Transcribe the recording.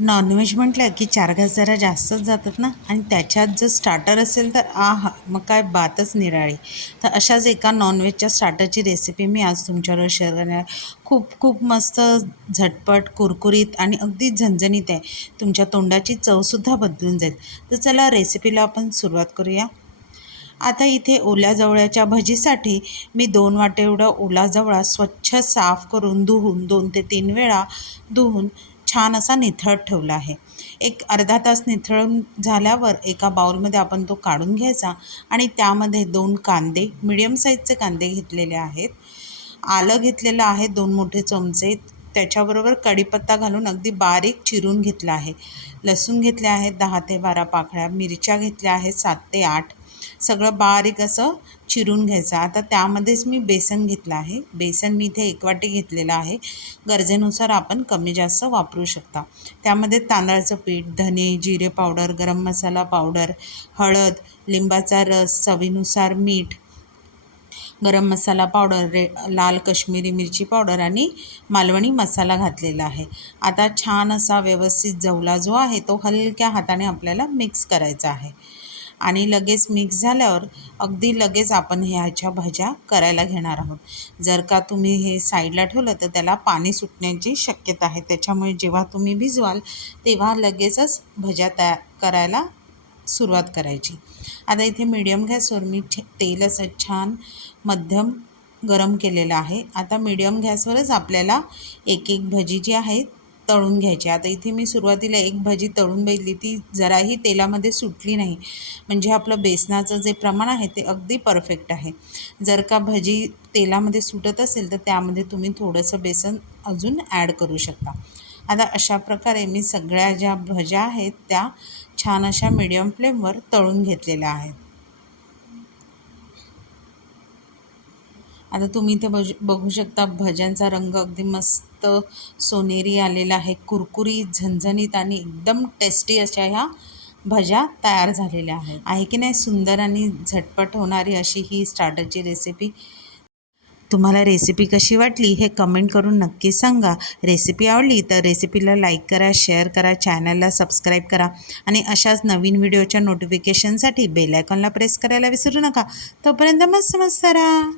Non veg म्हटलं की 4 घास जरा जास्तच जातात ना, आणि त्याच्यात जर स्टार्टर असेल तर आहा! मग काय बातच निराळी. तर अशाच एका नॉनव्हेजच्या स्टार्टरची रेसिपी मी आज तुमच्याबरोबर शेअर करणार आहे. खूप खूप मस्त, झटपट, कुरकुरीत आणि अगदी झणझणीत आहे. तुमच्या तोंडाची चवसुद्धा बदलून जाईल. तर चला रेसिपीला आपण सुरुवात करूया. आता इथे ओल्या जवळ्याच्या भजीसाठी मी 2 वाटी एवढा ओला जवळा स्वच्छ साफ करून धुवून 2 ते 3 वेळा धुवून छान असा निथळत ठेवला आहे. एक अर्धा तास निथळून झाल्यावर एका बाउलमध्ये आपण तो काढून घ्यायचा आणि त्यामध्ये 2 कांदे, मीडियम साईजचे कांदे घेतलेले आहेत. आलं घेतलेलं आहे 2 मोठे चमचे. त्याच्याबरोबर कढीपत्ता घालून अगदी बारीक चिरून घेतला आहे. लसूण घेतले आहेत 10 ते 12 पाकळ्या. मिरच्या घेतल्या आहेत 7 ते 8. सगळं बारीक असं चिरून घ्यायचं. आता त्यामध्येच मी बेसन घेतलं आहे. बेसन मी इथे 1 वाटी घेतलेलं आहे. गरजेनुसार आपण कमी जास्त वापरू शकता. त्यामध्ये तांदळाचं पीठ, धने, जिरे पावडर, गरम मसाला पावडर, हळद, लिंबाचा रस, चवीनुसार मीठ, गरम मसाला पावडर, लाल कश्मीरी मिरची पावडर आणि मालवणी मसाला घातलेला आहे. आता छान असा व्यवस्थित जवला जो आहे तो हलक्या हाताने आपल्याला मिक्स करायचा आहे. आणि लगेच मिक्स झाल्यावर अगदी लगेच आपण ह्याच्या भज्या करायला घेणार आहोत. जर का तुम्ही हे साईडला ठेवलं तर त्याला पाणी सुटण्याची शक्यता आहे. त्याच्यामुळे जेव्हा तुम्ही भिजवाल तेव्हा लगेचच भज्या करायला सुरुवात करायची. आता इथे मीडियम गॅसवर मी तेल असं छान मध्यम गरम केलेलं आहे. आता मीडियम गॅसवरच आपल्याला एक एक भजी जी आहे तळून घ्यायची. आता इथे मी सुरुवातीला एक भजी तळून बघितली, ती जराही तेलामध्ये सुटली नाही. म्हणजे आपलं बेसनाचं जे प्रमाण आहे ते अगदी परफेक्ट आहे. जर का भजी तेलामध्ये सुटत असेल तर त्यामध्ये तुम्ही थोडंसं बेसन अजून ॲड करू शकता. आता अशा प्रकारे मी सगळ्या ज्या भज्या आहेत त्या छान अशा मीडियम फ्लेमवर तळून घेतलेल्या आहेत. आता तुम्ही इथे बघू शकता भज्यांचा रंग अगदी मस्त सोनेरी आलेला आहे. कुरकुरीत, झणझणीत आणि एकदम टेस्टी अशा ह्या भज्या तयार झालेल्या आहेत. आहे की नाही सुंदर आणि झटपट होणारी अशी ही स्टार्टरची रेसिपी. तुम्हाला रेसिपी कशी वाटली हे कमेंट करून नक्की सांगा. रेसिपी आवडली तर रेसिपीला लाईक करा, शेअर करा, चॅनलला सबस्क्राईब करा आणि अशाच नवीन व्हिडिओच्या नोटिफिकेशनसाठी बेल आयकॉनला प्रेस करायला विसरू नका. तोपर्यंत मस्त मस्त राहा.